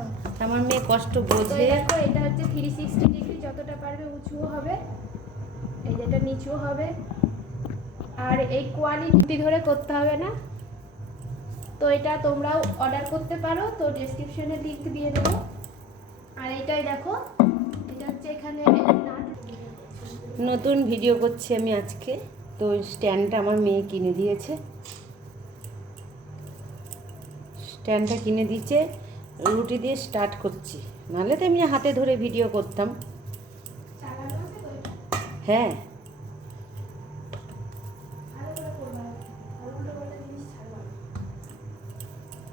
দেখাও। আমার মেয়ে কষ্ট তো বোঝে। দেখো এটা হচ্ছে 360 ডিগ্রি, যতটা পারবে উঁচুও হবে, এই যেটা নিচুও হবে। আর এই কোয়ালিটি ধরে করতে হবে না। তো এটা তোমরাও অর্ডার করতে পারো, তো ডেসক্রিপশনে লিংক দিয়ে দেবো। আর এটাই দেখো, এটা হচ্ছে এখানে নতুন ভিডিও করছি আমি আজকে। তো স্ট্যান্ডটা আমার মেয়ে কিনে দিয়েছে, স্ট্যান্ডটা কিনে দিয়েছে, রুটি দিয়ে স্টার্ট করছি, নাহলে তো এমনি হাতে ধরে ভিডিও করতাম। চালানো আছে তো এটা? হ্যাঁ, ভালো করে করবা, ভালো করে করলে জিনিস ছাড়বা না।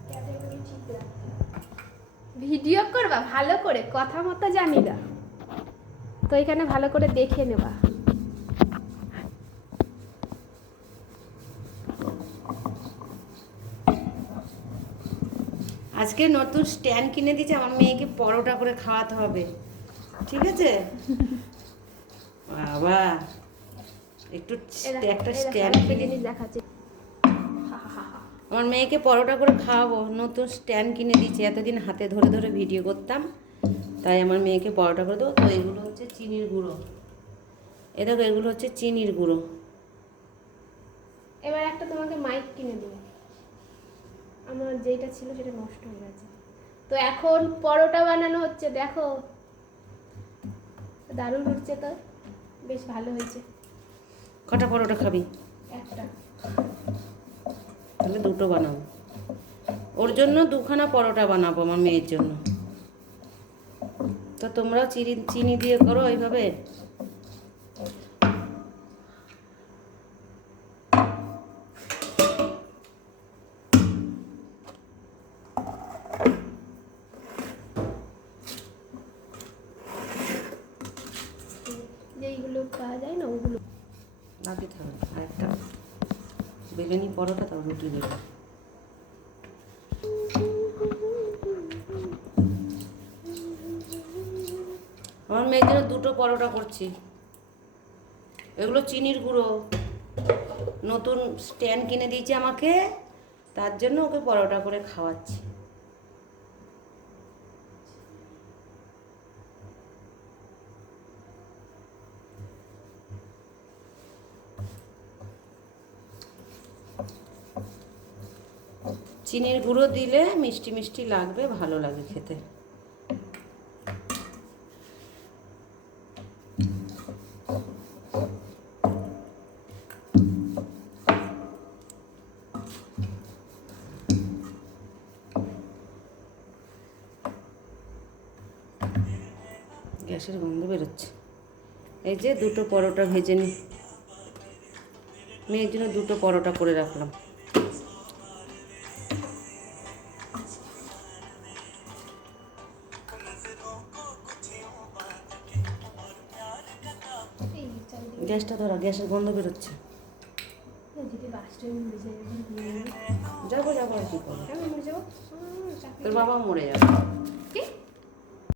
ক্যাটাগরি ঠিক রাখতে হবে। ভিডিও করবা ভালো করে, কথা মতো জানি না, তো এখানে ভালো করে দেখে নেবা। আজকে নতুন স্ট্যান্ড কিনে দিয়েছে, আমার মেয়েকে পরোটা করে খাওয়াতে হবে, ঠিক আছে? বাবা একটু একটা স্ট্যান্ড কিনে জিনিস দেখাচ্ছি। আমার মেয়েকে পরোটা করে খাওয়াবো, নতুন স্ট্যান্ড কিনে দিয়েছি। এতদিন হাতে ধরে ধরে ভিডিও করতাম, তাই আমার মেয়েকে পরোটা করে দেবো। তো এগুলো হচ্ছে চিনির গুঁড়ো, এ দেখো এগুলো হচ্ছে চিনির গুঁড়ো। এবার একটা তোমাকে মাইক কিনে দেবো, আমার যেটা ছিল সেটা নষ্ট হয়ে গেছে। তো এখন পরোটা বানানো হচ্ছে, দেখো দারুণ হচ্ছে, তো বেশ ভালো হয়েছে। কটা পরোটা খাবি? একটা। তাহলে দুটো বানাবো, ওর জন্য দুখানা পরোটা বানাবো আমার মেয়ের জন্য। তো তোমরাও চিনি চিনি দিয়ে করো এইভাবে। যেইগুলো পাওয়া যায় না ওগুলো। নাকি থাকবে আরেকটা বেলেনি পরোটা, তাও রুটি দেবে। আমার মেয়ের জন্য দুটো পরোটা করছি। এগুলো চিনির গুঁড়ো, নতুন স্ট্যান্ড কিনে দিয়েছে আমাকে, তার জন্য ওকে পরোটা করে খাওয়াচ্ছি। চিনির গুঁড়ো দিলে মিষ্টি মিষ্টি লাগবে, ভালো লাগে খেতে। গ্যাসের গন্ধ বেরোচ্ছে। এই যে দুটো পরোটা ভেজে নি, মেয়ের জন্য দুটো পরোটা করে রাখলাম। গ্যাসটা ধরা, গ্যাসের গন্ধ বেরোচ্ছে। যাবো যাবো, আর কি করবো, তোর বাবা মরে যাবে।